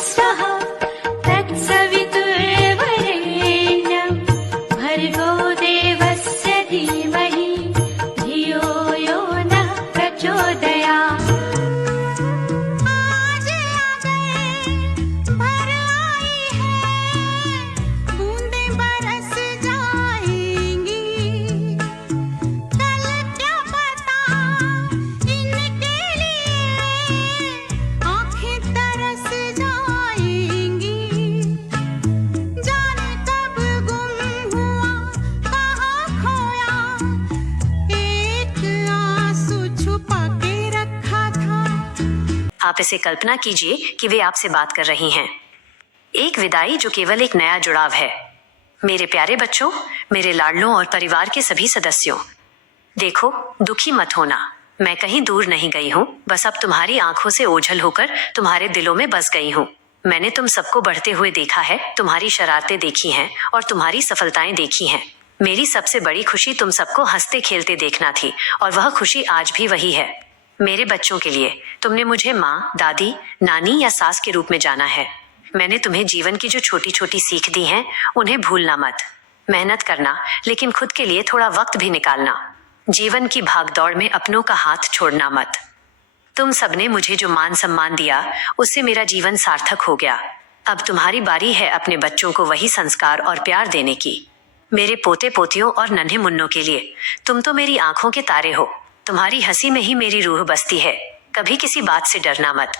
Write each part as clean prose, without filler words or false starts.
स्वः तत्सवितुर्वरेण्यं भर्गो देवस्य धीमहि धियो यो नः प्रचोदयात्। आप इसे कल्पना कीजिए कि वे आपसे बात कर रही हैं। एक विदाई जो केवल एक नया जुड़ाव है। मेरे प्यारे बच्चों, मेरे लाडलों और परिवार के सभी सदस्यों, देखो, दुखी मत होना। मैं कहीं दूर नहीं गई हूँ, बस अब तुम्हारी आंखों से ओझल होकर तुम्हारे दिलों में बस गई हूँ। मैंने तुम सबको बढ़ते हुए देखा है, तुम्हारी शरारतें देखी हैं और तुम्हारी सफलताएं देखी हैं। मेरी सबसे बड़ी खुशी तुम सबको हंसते खेलते देखना थी और वह खुशी आज भी वही है। मेरे बच्चों के लिए तुमने मुझे माँ, दादी, नानी या सास के रूप में जाना है। मैंने तुम्हें जीवन की जो छोटी छोटी सीख दी हैं, उन्हें भूलना मत। मेहनत करना, लेकिन खुद के लिए थोड़ा वक्त भी निकालना। जीवन की भागदौड़ में अपनों का हाथ छोड़ना मत। तुम सबने मुझे जो मान सम्मान दिया, उससे मेरा जीवन सार्थक हो गया। अब तुम्हारी बारी है अपने बच्चों को वही संस्कार और प्यार देने की। मेरे पोते पोतियों और नन्हे मुन्नों के लिए तुम तो मेरी आंखों के तारे हो। तुम्हारी हंसी में ही मेरी रूह बसती है। कभी किसी बात से डरना मत।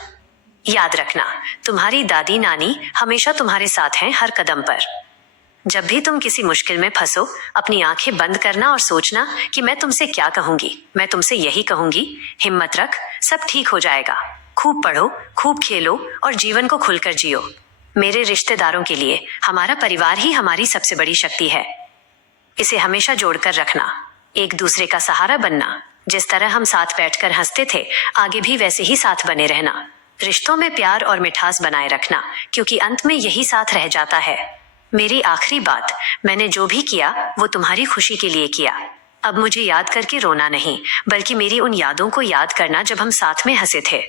याद रखना, तुम्हारी दादी नानी हमेशा तुम्हारे साथ हैं हर कदम पर। जब भी तुम किसी मुश्किल में फंसो, अपनी आंखें बंद करना और सोचना कि मैं तुमसे क्या कहूंगी। मैं तुमसे यही कहूंगी, हिम्मत रख, सब ठीक हो जाएगा। खूब पढ़ो, खूब खेलो और जीवन को खुलकर जियो। मेरे रिश्तेदारों के लिए हमारा परिवार ही हमारी सबसे बड़ी शक्ति है। इसे हमेशा जोड़कर रखना, एक दूसरे का सहारा बनना। जिस तरह हम साथ बैठकर हंसते थे, आगे भी वैसे ही साथ बने रहना। रिश्तों में प्यार और मिठास बनाए रखना, क्योंकि अंत में यही साथ रह जाता है। मेरी आखिरी बात, मैंने जो भी किया वो तुम्हारी खुशी के लिए किया। अब मुझे याद करके रोना नहीं, बल्कि मेरी उन यादों को याद करना जब हम साथ में हंसे थे।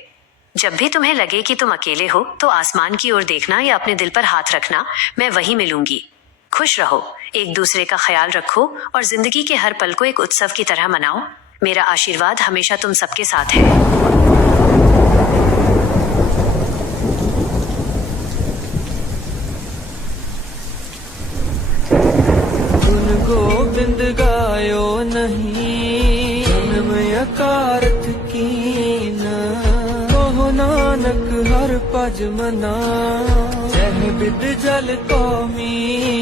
जब भी तुम्हें लगे कि तुम अकेले हो, तो आसमान की ओर देखना या अपने दिल पर हाथ रखना, मैं वहीं मिलूंगी। खुश रहो, एक दूसरे का ख्याल रखो और जिंदगी के हर पल को एक उत्सव की तरह मनाओ। मेरा आशीर्वाद हमेशा तुम सबके साथ है। गुण गोविंद गायो नहीं, जन्म यकारथ कीन। कहो नानक हर पज मना, जह बिद जल को मी।